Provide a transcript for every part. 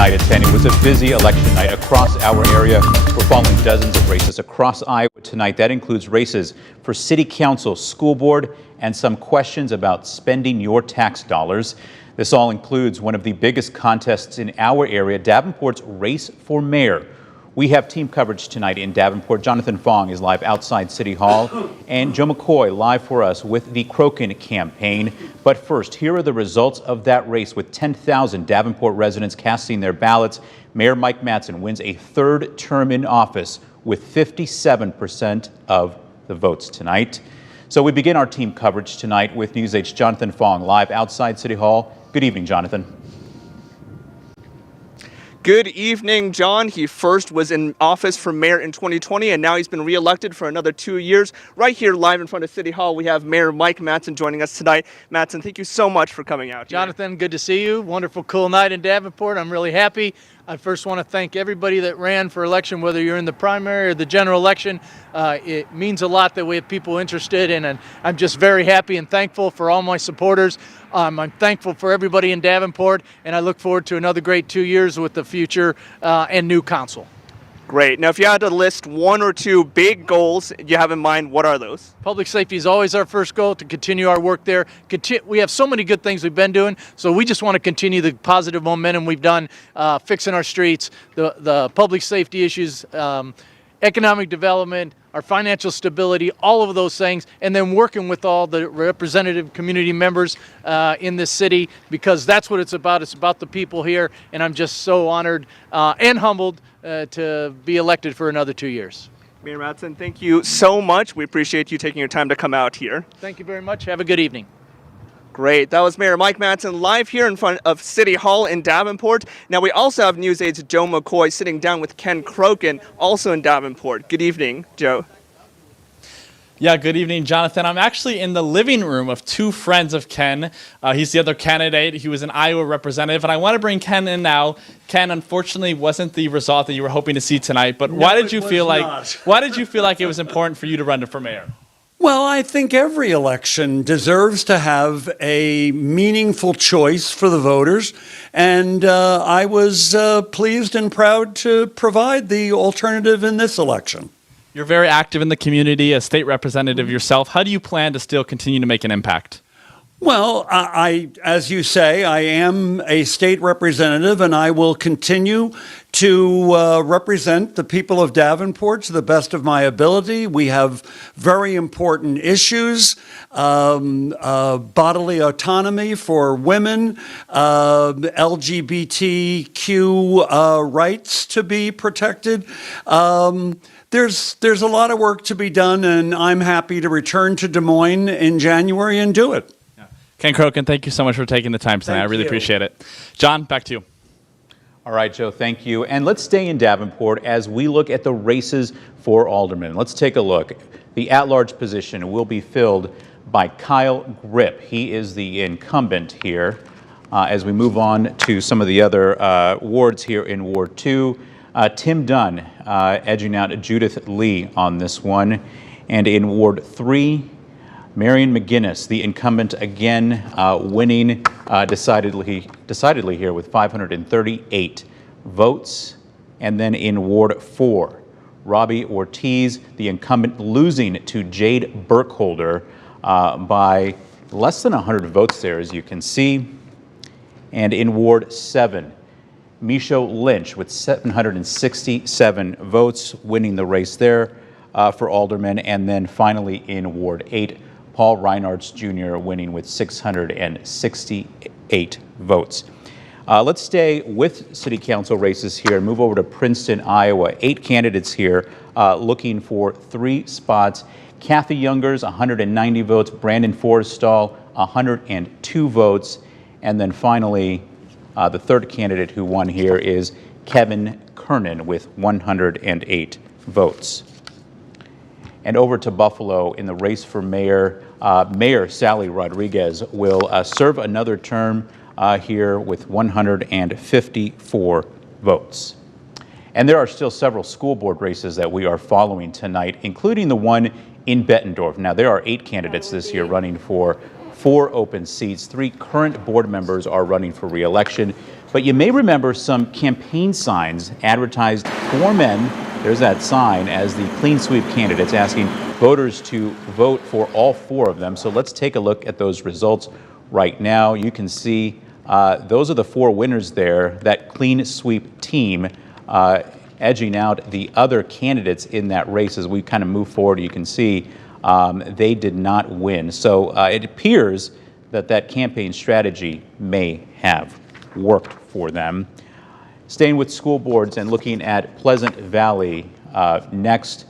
tonight at 10. It was a busy election night across our area. We're following dozens of races across Iowa tonight. That includes races for city council, school board, and some questions about spending your tax dollars. This all includes one of the biggest contests in our area, Davenport's race for mayor. We have team coverage tonight in Davenport. Jonathan Fong is live outside City Hall, and Joe McCoy live for us with the Crokin campaign. But first, here are the results of that race. With 10,000 Davenport residents casting their ballots, Mayor Mike Mattson wins a third term in office with 57% of the votes tonight. So we begin our team coverage tonight with News 8's Jonathan Fong live outside City Hall. Good evening, Jonathan. Good evening, John. He first was in office for mayor in 2020, and now he's been reelected for another 2 years. Right here live in front of City Hall, we have Mayor Mike Mattson joining us tonight. Mattson, thank you so much for coming out here. Jonathan, good to see you. Wonderful, cool night in Davenport. I'm really happy. I first want to thank everybody that ran for election, whether you're in the primary or the general election. It means a lot that we have people interested in, and I'm just very happy and thankful for all my supporters. I'm thankful for everybody in Davenport, and I look forward to another great 2 years with the future and new council. Great. Now, if you had to list one or two big goals you have in mind, what are those? Public safety is always our first goal, to continue our work there. We have so many good things we've been doing, so we just want to continue the positive momentum we've done, fixing our streets, the public safety issues, economic development, our financial stability, all of those things, and then working with all the representative community members in this city, because that's what it's about. It's about the people here, and I'm just so honored and humbled to be elected for another 2 years. Mayor Mattson, thank you so much. We appreciate you taking your time to come out here. Thank you very much. Have a good evening. Great. That was Mayor Mike Mattson live here in front of City Hall in Davenport. Now, we also have News 8's Joe McCoy sitting down with Ken Crokin, also in Davenport. Good evening, Joe. Yeah, good evening, Jonathan. I'm actually in the living room of two friends of Ken. He's the other candidate. He was an Iowa representative, and I want to bring Ken in now. Ken, unfortunately, wasn't the result that you were hoping to see tonight, but why did you feel like it was important for you to run for mayor? Well, I think every election deserves to have a meaningful choice for the voters, and I was pleased and proud to provide the alternative in this election. You're very active in the community, a state representative yourself. How do you plan to still continue to make an impact? Well, as you say, I am a state representative, and I will continue to represent the people of Davenport to the best of my ability. We have very important issues, bodily autonomy for women, LGBTQ rights to be protected. There's a lot of work to be done, and I'm happy to return to Des Moines in January and do it. Ken Crokin, thank you so much for taking the time tonight. I really appreciate it. John, back to you. All right, Joe, thank you. And let's stay in Davenport as we look at the races for alderman. Let's take a look. The at-large position will be filled by Kyle Grip. He is the incumbent here. As we move on to some of the other wards here in Ward 2, Tim Dunn edging out Judith Lee on this one. And in Ward 3, Marion McGinnis, the incumbent, again winning decidedly here with 538 votes. And then in Ward 4, Robbie Ortiz, the incumbent, losing to Jade Burkholder by less than 100 votes there, as you can see. And in Ward 7, Micho Lynch with 767 votes, winning the race there for alderman. And then finally in Ward 8, Paul Reinards Jr. winning with 668 votes. Let's stay with city council races here and move over to Princeton, Iowa. 8 candidates here looking for 3 spots. Kathy Youngers, 190 votes. Brandon Forrestall, 102 votes. And then finally, the third candidate who won here is Kevin Kernan with 108 votes. And over to Buffalo in the race for mayor, Mayor Sally Rodriguez will serve another term here with 154 votes. And there are still several school board races that we are following tonight, including the one in Bettendorf. Now, there are 8 candidates this year running for 4 open seats. 3 current board members are running for re-election. But you may remember some campaign signs advertised for men. There's that sign as the clean sweep candidates asking voters to vote for all 4 of them. So let's take a look at those results right now. You can see those are the 4 winners there, that clean sweep team edging out the other candidates in that race. As we kind of move forward, you can see they did not win. So it appears that campaign strategy may have worked for them. Staying with school boards and looking at Pleasant Valley next,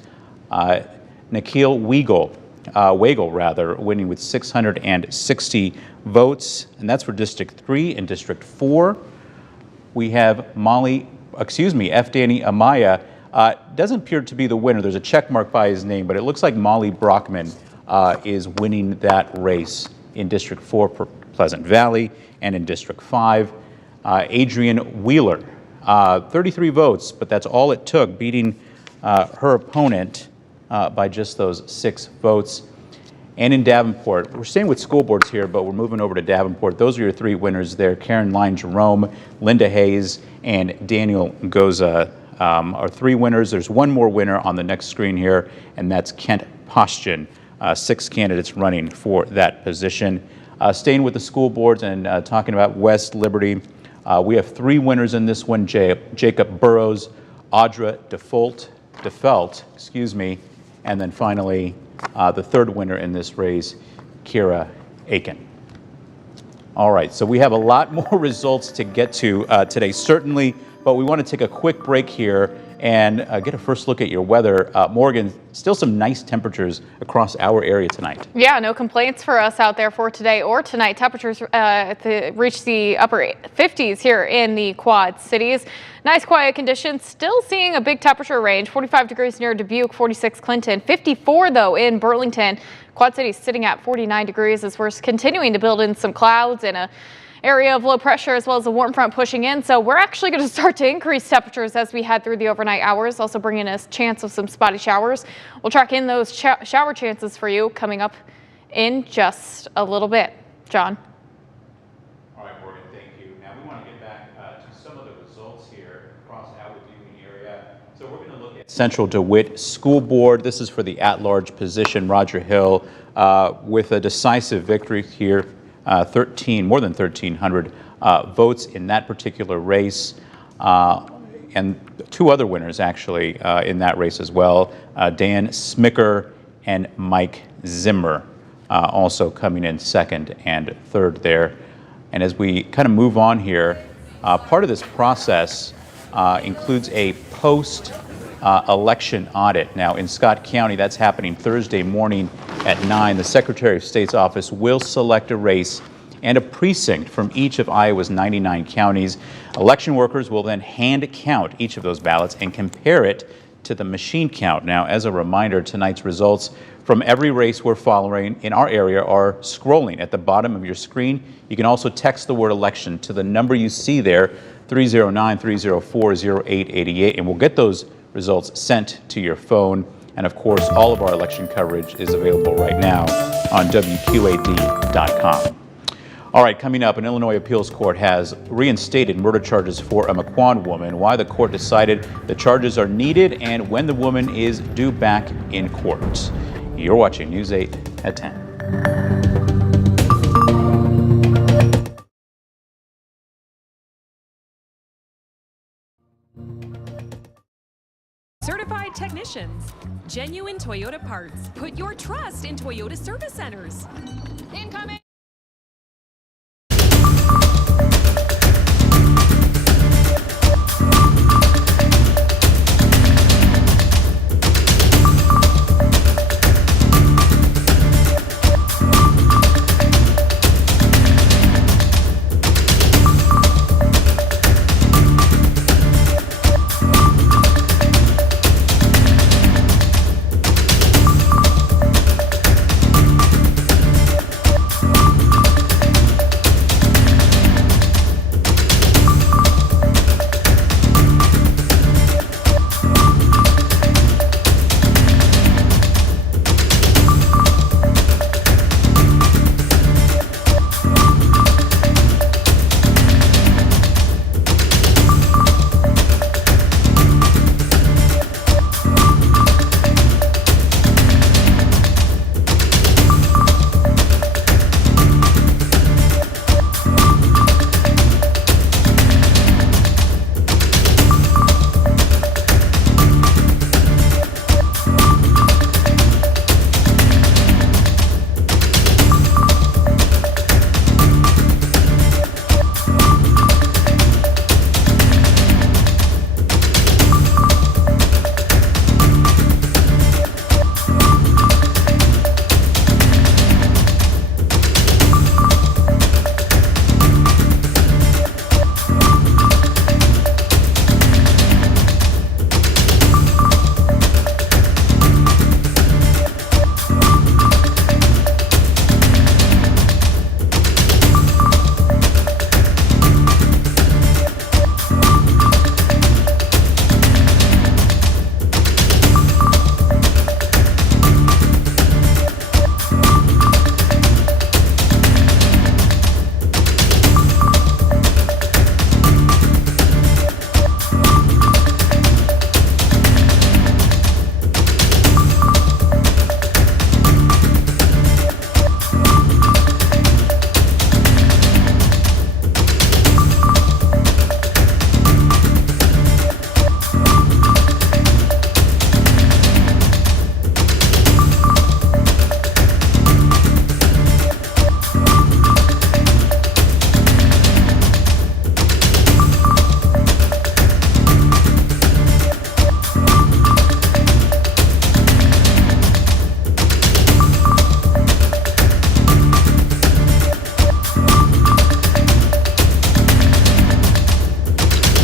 Nikhil Wagle, winning with 660 votes, and that's for District 3 and District 4. We have F. Danny Amaya. Doesn't appear to be the winner. There's a check mark by his name, but it looks like Molly Brockman is winning that race in District 4 for Pleasant Valley, and in District 5, Adrian Wheeler, 33 votes, but that's all it took, beating her opponent by just those 6 votes. And in Davenport, we're staying with school boards here, but we're moving over to Davenport. Those are your 3 winners there. Karen Line Jerome, Linda Hayes, and Daniel Goza are 3 winners. There's one more winner on the next screen here, and that's Kent Postian. 6 candidates running for that position. Staying with the school boards and talking about West Liberty, we have 3 winners in this one: Jacob Burrows, Audra DeFelt, and then finally the 3rd winner in this race, Kira Aiken. All right, so we have a lot more results to get to today, certainly, but we want to take a quick break here and get a first look at your weather. Morgan, still some nice temperatures across our area tonight. Yeah, no complaints for us out there for today or tonight. Temperatures reach the upper 50s here in the Quad Cities. Nice quiet conditions, still seeing a big temperature range. 45 degrees near Dubuque, 46 Clinton, 54 though in Burlington. Quad Cities sitting at 49 degrees as we're continuing to build in some clouds and a area of low pressure as well as a warm front pushing in. So we're actually going to start to increase temperatures as we head through the overnight hours, also bringing us chance of some spotty showers. We'll track in those shower chances for you coming up in just a little bit. John. All right, Morgan, thank you. Now we want to get back to some of the results here across our viewing area. So we're going to look at Central DeWitt School Board. This is for the at-large position. Roger Hill with a decisive victory here. More than 1,300 votes in that particular race, and 2 other winners actually in that race as well, Dan Smicker and Mike Zimmer, also coming in 2nd and 3rd there. And as we kind of move on here, part of this process includes a post-election audit. Now in Scott County, that's happening Thursday morning at 9. The Secretary of State's office will select a race and a precinct from each of Iowa's 99 counties. Election workers will then hand count each of those ballots and compare it to the machine count. Now, as a reminder, tonight's results from every race we're following in our area are scrolling at the bottom of your screen. You can also text the word election to the number you see there, 309-304-0888, and we'll get those results sent to your phone. And of course, all of our election coverage is available right now on WQAD.com. All right, coming up, an Illinois appeals court has reinstated murder charges for a Mequon woman. Why the court decided the charges are needed and when the woman is due back in court. You're watching News 8 at 10. Certified technicians, genuine Toyota parts. Put your trust in Toyota Service Centers. Incoming!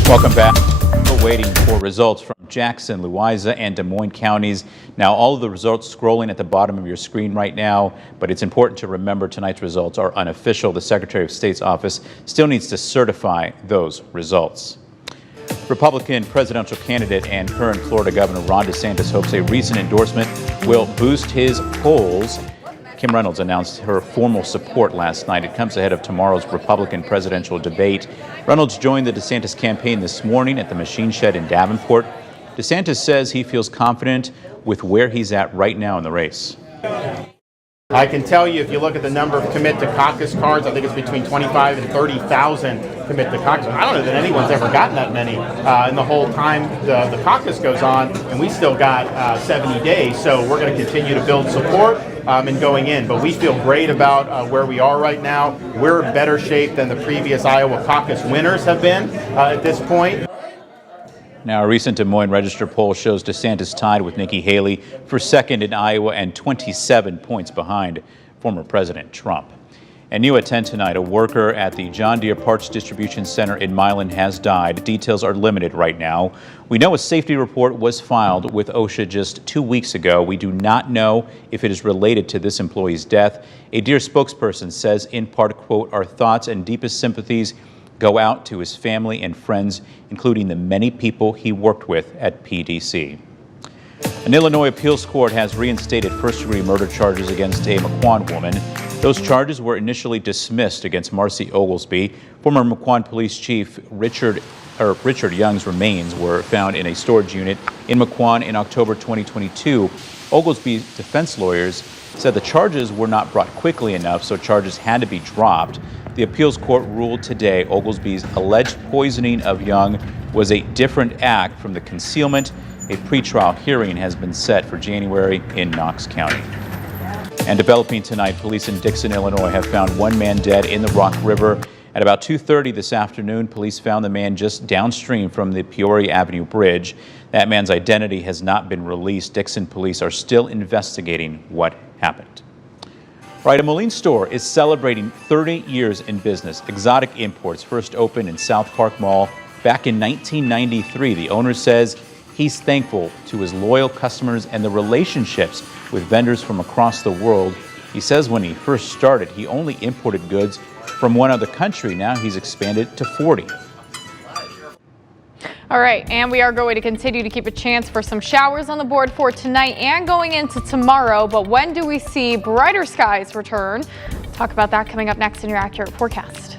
Welcome back. We're waiting for results from Jackson, Louisa, and Des Moines counties. Now, all of the results scrolling at the bottom of your screen right now, but it's important to remember tonight's results are unofficial. The Secretary of State's office still needs to certify those results. Republican presidential candidate and current Florida Governor Ron DeSantis hopes a recent endorsement will boost his polls. Kim Reynolds announced her formal support last night. It comes ahead of tomorrow's Republican presidential debate. Reynolds joined the DeSantis campaign this morning at the Machine Shed in Davenport. DeSantis says he feels confident with where he's at right now in the race. I can tell you, if you look at the number of commit to caucus cards, I think it's between 25 and 30,000 commit to caucus. I don't know that anyone's ever gotten that many in the whole time the caucus goes on, and we still got 70 days. So we're going to continue to build support and going in. But we feel great about where we are right now. We're in better shape than the previous Iowa caucus winners have been at this point. Now, a recent Des Moines Register poll shows DeSantis tied with Nikki Haley for second in Iowa and 27 points behind former President Trump. And new at 10 tonight, a worker at the John Deere Parts Distribution Center in Milan has died. Details are limited right now. We know a safety report was filed with OSHA just 2 weeks ago. We do not know if it is related to this employee's death. A Deere spokesperson says, in part, quote, "Our thoughts and deepest sympathies go out to his family and friends, including the many people he worked with at PDC." An Illinois appeals court has reinstated first-degree murder charges against a Mequon woman. Those charges were initially dismissed against Marcy Oglesby. Former Mequon Police Chief Richard Young's remains were found in a storage unit in Mequon in October 2022. Oglesby's defense lawyers said the charges were not brought quickly enough, so charges had to be dropped. The appeals court ruled today Oglesby's alleged poisoning of Young was a different act from the concealment. A pretrial hearing has been set for January in Knox County. And developing tonight, police in Dixon, Illinois have found one man dead in the Rock River. At about 2:30 this afternoon, police found the man just downstream from the Peoria Avenue Bridge. That man's identity has not been released. Dixon police are still investigating what happened. Right, a Moline store is celebrating 30 years in business. Exotic Imports first opened in South Park Mall back in 1993. The owner says he's thankful to his loyal customers and the relationships with vendors from across the world. He says when he first started, he only imported goods from one other country. Now he's expanded to 40. All right, and we are going to continue to keep a chance for some showers on the board for tonight and going into tomorrow. But when do we see brighter skies return? Talk about that coming up next in your accurate forecast.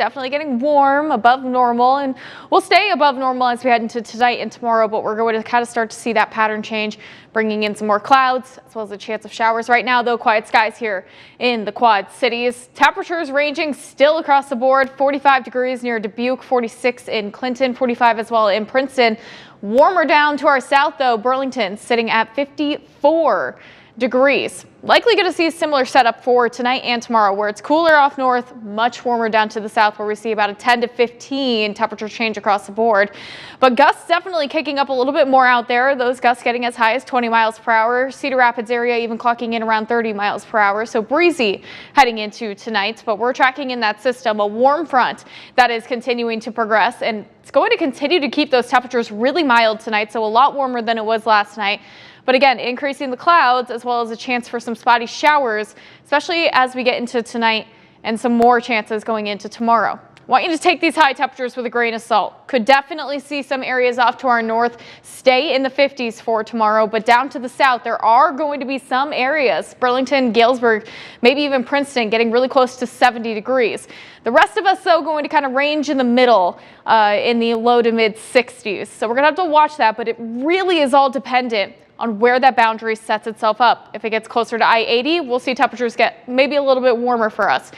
definitely getting warm, above normal, and we'll stay above normal as we head into tonight and tomorrow, but we're going to kind of start to see that pattern change, bringing in some more clouds as well as a chance of showers. Right now, though, quiet skies here in the Quad Cities. Temperatures ranging still across the board. 45 degrees near Dubuque, 46 in Clinton, 45 as well in Princeton. Warmer down to our south, though. Burlington sitting at 54 degrees. Likely going to see a similar setup for tonight and tomorrow, where it's cooler off north, much warmer down to the south, where we see about a 10 to 15 temperature change across the board. But gusts definitely kicking up a little bit more out there. Those gusts getting as high as 20 miles per hour. Cedar Rapids area even clocking in around 30 miles per hour. So breezy heading into tonight. But we're tracking in that system a warm front that is continuing to progress, and it's going to continue to keep those temperatures really mild tonight. So a lot warmer than it was last night. But again, increasing the clouds as well as a chance for some spotty showers, especially as we get into tonight, and some more chances going into tomorrow. Want you to take these high temperatures with a grain of salt. Could definitely see some areas off to our north stay in the 50s for tomorrow, but down to the south, there are going to be some areas, Burlington, Galesburg, maybe even Princeton, getting really close to 70 degrees. The rest of us, though, going to kind of range in the middle in the low to mid 60s. So we're going to have to watch that, but it really is all dependent on where that boundary sets itself up. If it gets closer to I-80, we'll see temperatures get maybe a little bit warmer for us.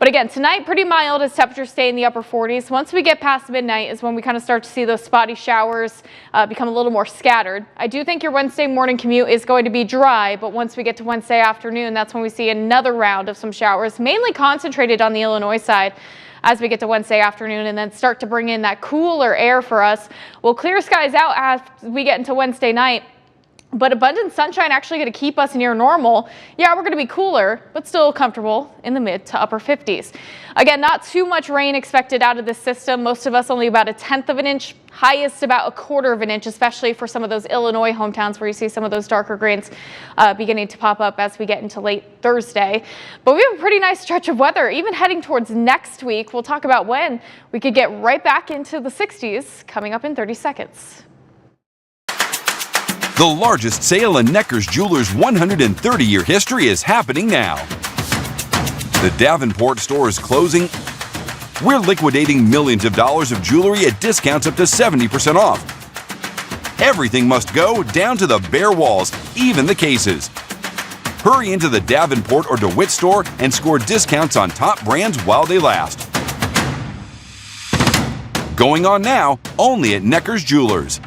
But again, tonight pretty mild as temperatures stay in the upper 40s. Once we get past midnight is when we kind of start to see those spotty showers become a little more scattered. I do think your Wednesday morning commute is going to be dry, but once we get to Wednesday afternoon, that's when we see another round of some showers, mainly concentrated on the Illinois side. As we get to Wednesday afternoon and then start to bring in that cooler air for us. We'll clear skies out as we get into Wednesday night. But abundant sunshine actually going to keep us near normal. Yeah, we're going to be cooler, but still comfortable in the mid to upper 50s. Again, not too much rain expected out of this system. Most of us only about 1/10 of an inch, highest about 1/4 of an inch, especially for some of those Illinois hometowns where you see some of those darker grains beginning to pop up as we get into late Thursday. But we have a pretty nice stretch of weather, even heading towards next week. We'll talk about when we could get right back into the 60s coming up in 30 seconds. The largest sale in Necker's Jewelers' 130-year history is happening now. The Davenport store is closing. We're liquidating millions of dollars of jewelry at discounts up to 70% off. Everything must go, down to the bare walls, even the cases. Hurry into the Davenport or DeWitt store and score discounts on top brands while they last. Going on now, only at Necker's Jewelers.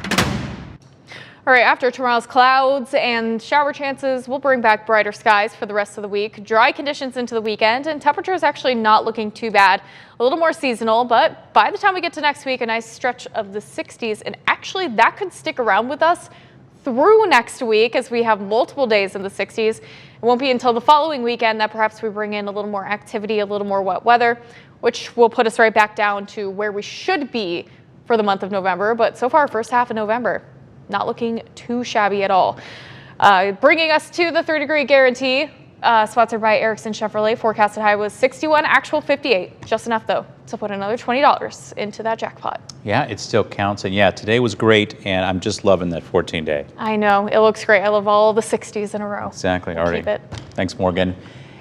All right, after tomorrow's clouds and shower chances, we'll bring back brighter skies for the rest of the week. Dry conditions into the weekend, and temperatures actually not looking too bad. A little more seasonal, but by the time we get to next week, a nice stretch of the 60s, and actually that could stick around with us through next week as we have multiple days in the 60s. It won't be until the following weekend that perhaps we bring in a little more activity, a little more wet weather, which will put us right back down to where we should be for the month of November. But so far, first half of November, not looking too shabby at all. Bringing us to the 3-degree guarantee, sponsored by Erickson Chevrolet. Forecasted high was 61, actual 58. Just enough, though, to put another $20 into that jackpot. Yeah, it still counts. And yeah, today was great, and I'm just loving that 14-day. I know. It looks great. I love all the 60s in a row. Exactly. We'll All right. keep it. Thanks, Morgan.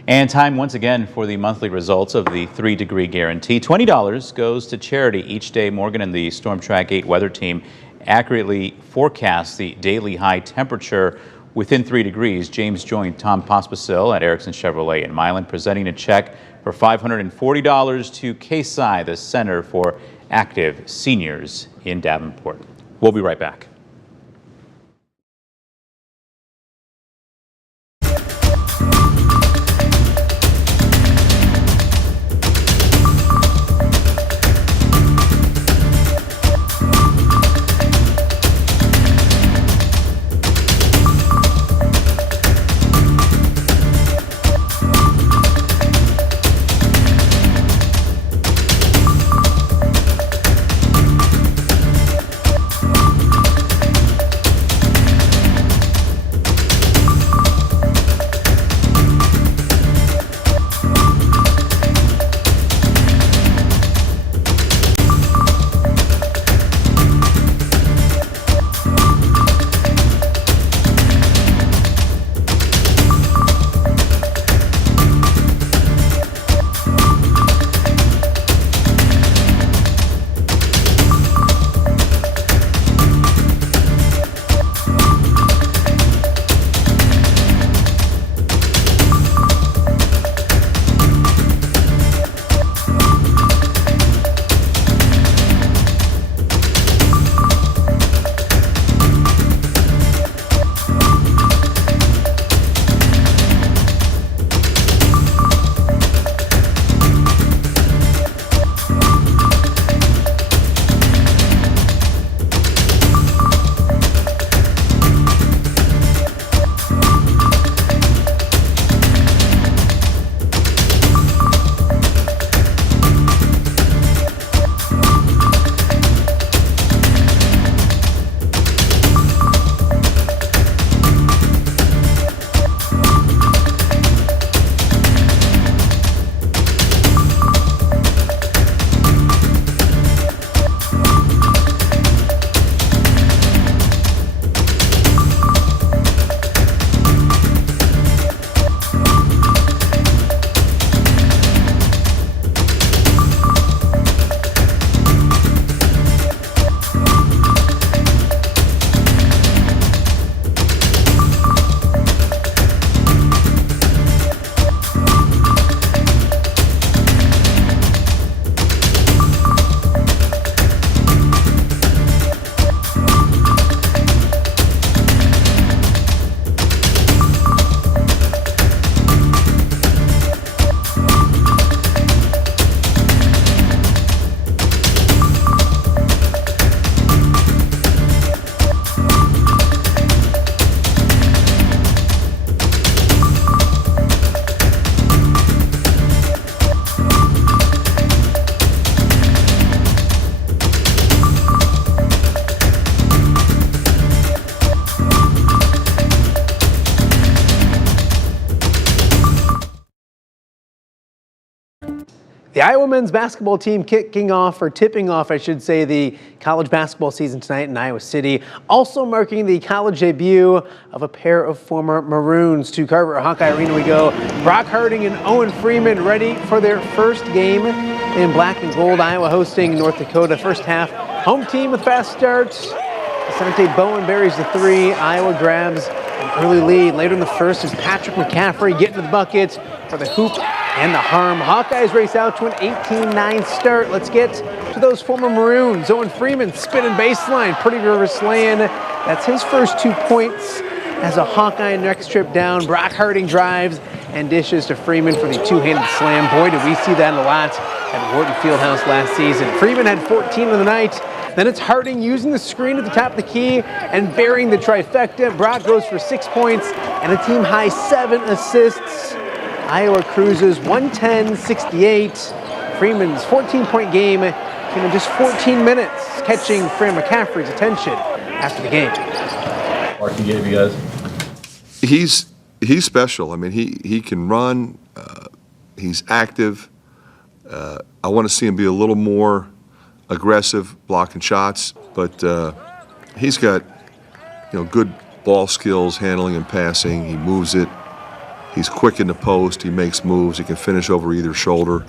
And time once again for the monthly results of the 3-degree guarantee. $20 goes to charity each day. Morgan and the Storm Track 8 weather team accurately forecast the daily high temperature within 3 degrees. James joined Tom Pospisil at Erickson Chevrolet in Milan, presenting a check for $540 to KSI, the Center for Active Seniors in Davenport. We'll be right back. The Iowa men's basketball team tipping off, I should say, the college basketball season tonight in Iowa City. Also marking the college debut of a pair of former Maroons. To Carver Hawkeye Arena we go. Brock Harding and Owen Freeman ready for their first game in black and gold. Iowa hosting North Dakota. First half, home team with fast starts. Asante Bowen buries the three. Iowa grabs an early lead. Later in the first is Patrick McCaffrey getting to the bucket for the hoop and the harm. Hawkeyes race out to an 18-9 start. Let's get to those former Maroons. Owen Freeman spinning baseline. Pretty reverse lay-in. That's his first 2 points as a Hawkeye next trip down. Brock Harding drives and dishes to Freeman for the two-handed slam. Boy, did we see that a lot at Wharton Fieldhouse last season. Freeman had 14 on the night. Then it's Harding using the screen at the top of the key and burying the trifecta. Brock goes for 6 points and a team-high 7 assists. Iowa cruises 110-68. Freeman's 14-point game came in just 14 minutes, catching Fran McCaffrey's attention after the game. Mark, he gave you guys. He's special. I mean, he can run. He's active. I want to see him be a little more aggressive, blocking shots. But he's got good ball skills, handling and passing. He moves it. He's quick in the post. He makes moves. He can finish over either shoulder.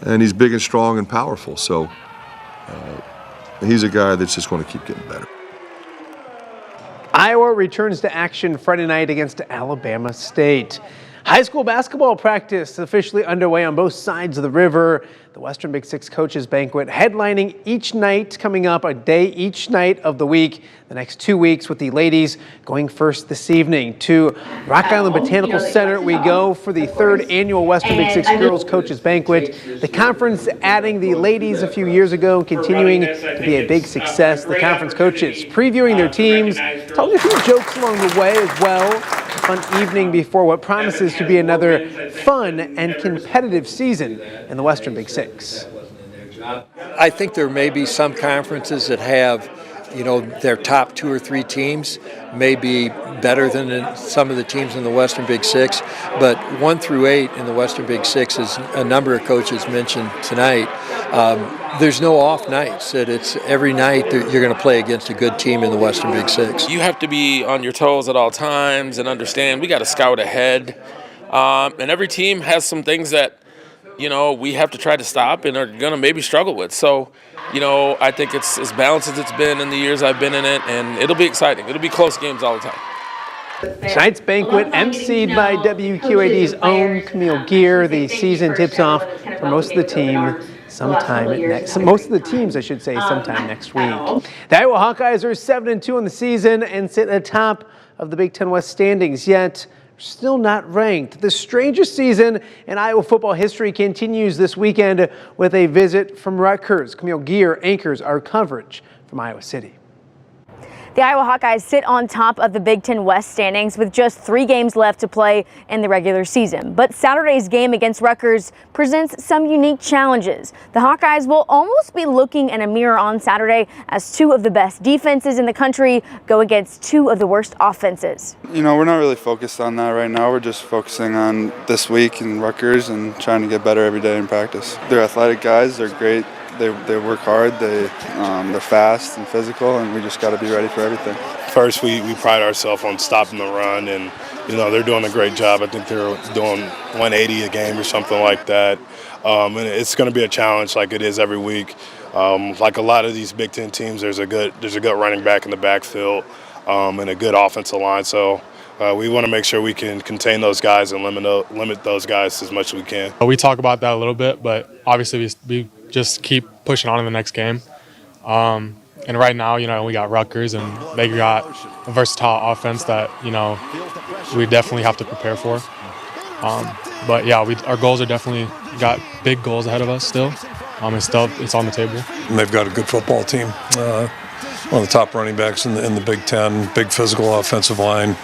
And he's big and strong and powerful. So he's a guy that's just going to keep getting better. Iowa returns to action Friday night against Alabama State. High school basketball practice officially underway on both sides of the river. The Western Big Six Coaches Banquet headlining each night, coming up a day each night of the week, the next 2 weeks, with the ladies going first this evening. To Rock Island Botanical Center we go for the third annual Western Big Six Girls Coaches Banquet. The conference adding the ladies a few years ago, continuing to be a big success. The conference coaches previewing their teams, telling a few jokes along the way as well. Fun evening before what promises to be another fun and competitive season in the Western Big Six. I think there may be some conferences that have, their top 2 or 3 teams may be better than some of the teams in the Western Big Six, but 1 through 8 in the Western Big Six, as a number of coaches mentioned tonight, there's no off nights. That it's every night that you're going to play against a good team in the Western Big Six. You have to be on your toes at all times and understand we got to scout ahead, and every team has some things that we have to try to stop and are going to maybe struggle with. So, I think it's as balanced as it's been in the years I've been in it, and it'll be exciting. It'll be close games all the time. Tonight's banquet emceed by WQAD's own Camille Gear. The season tips off for most of the teams, sometime next week. The Iowa Hawkeyes are 7-2 in the season and sit atop of the Big Ten West standings, yet still not ranked. The strangest season in Iowa football history continues this weekend with a visit from Rutgers. Camille Gear anchors our coverage from Iowa City. The Iowa Hawkeyes sit on top of the Big Ten West standings with just 3 games left to play in the regular season. But Saturday's game against Rutgers presents some unique challenges. The Hawkeyes will almost be looking in a mirror on Saturday as 2 of the best defenses in the country go against 2 of the worst offenses. We're not really focused on that right now. We're just focusing on this week in Rutgers and trying to get better every day in practice. They're athletic guys. They're great. They work hard, they're fast and physical, and we just got to be ready for everything. First, we pride ourselves on stopping the run, and they're doing a great job. I think they're doing 180 a game or something like that. And it's going to be a challenge like it is every week. Like a lot of these Big Ten teams, there's a good running back in the backfield and a good offensive line. So we want to make sure we can contain those guys and limit those guys as much as we can. We talk about that a little bit, but obviously we just keep pushing on in the next game. And right now, we got Rutgers, and they got a versatile offense that, we definitely have to prepare for. But yeah, our goals are definitely got big goals ahead of us still. It's on the table. And they've got a good football team. One of the top running backs in the Big Ten, big physical offensive line,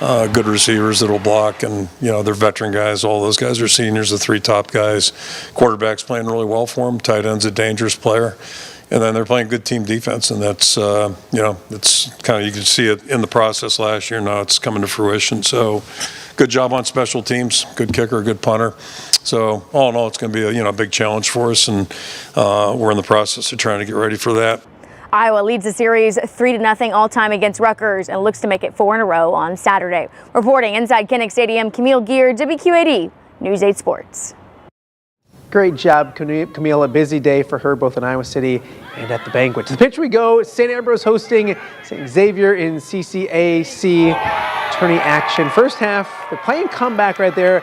good receivers that'll block, and they're veteran guys. All those guys are seniors, the 3 top guys. Quarterback's playing really well for them. Tight end's a dangerous player. And then they're playing good team defense, and that's, it's kind of, you can see it in the process last year. Now it's coming to fruition. So good job on special teams, good kicker, good punter. So all in all, it's going to be a big challenge for us, and we're in the process of trying to get ready for that. Iowa leads the series 3-0 all-time against Rutgers and looks to make it 4 in a row on Saturday. Reporting inside Kinnick Stadium, Camille Gear, WQAD News 8 Sports. Great job, Camille. A busy day for her, both in Iowa City and at the banquet. To the pitch we go. St. Ambrose hosting St. Xavier in CCAC tourney action. First half, they're playing comeback right there.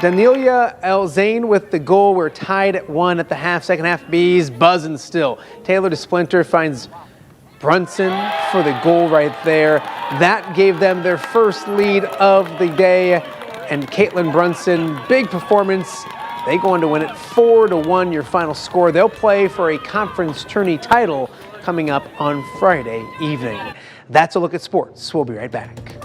Danilia El-Zain with the goal. We're tied at 1 at the half. Second half, Bees buzzing still. Taylor DeSplinter finds Brunson for the goal right there. That gave them their first lead of the day. And Caitlin Brunson, big performance. They go on to win it 4-1, your final score. They'll play for a conference tourney title coming up on Friday evening. That's a look at sports. We'll be right back.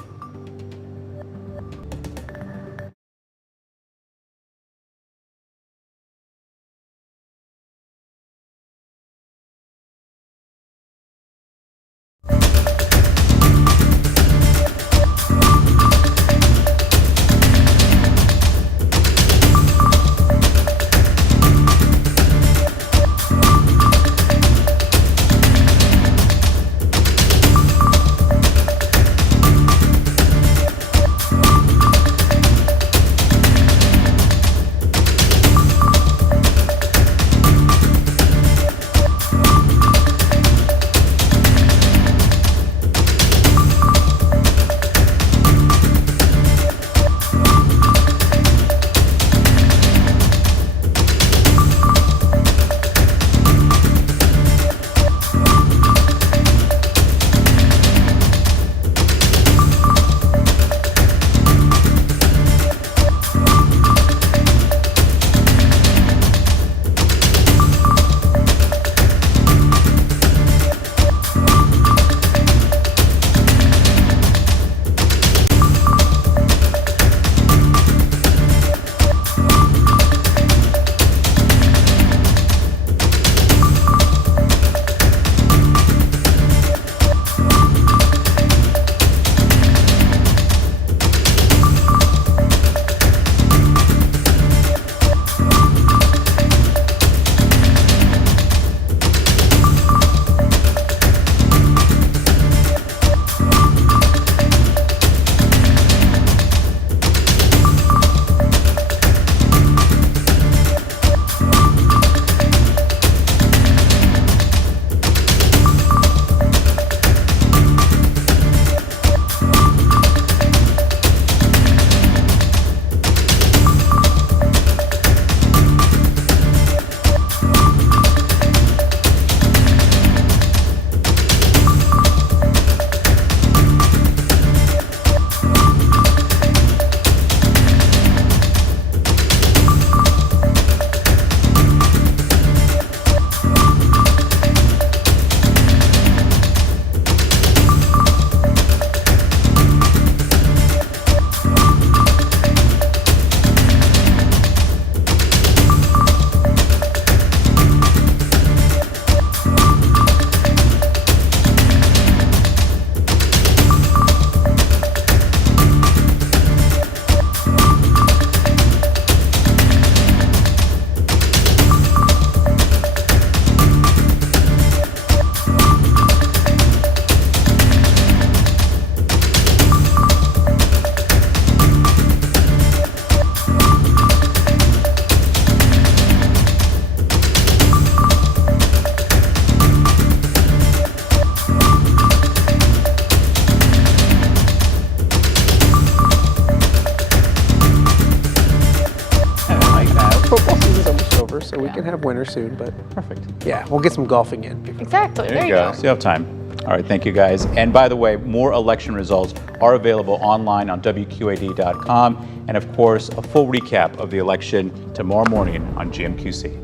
so we can have winter soon, but perfect. Yeah, we'll get some golfing in. Exactly. There you go. So you have time. All right, thank you guys. And by the way, more election results are available online on WQAD.com. And of course, a full recap of the election tomorrow morning on GMQC.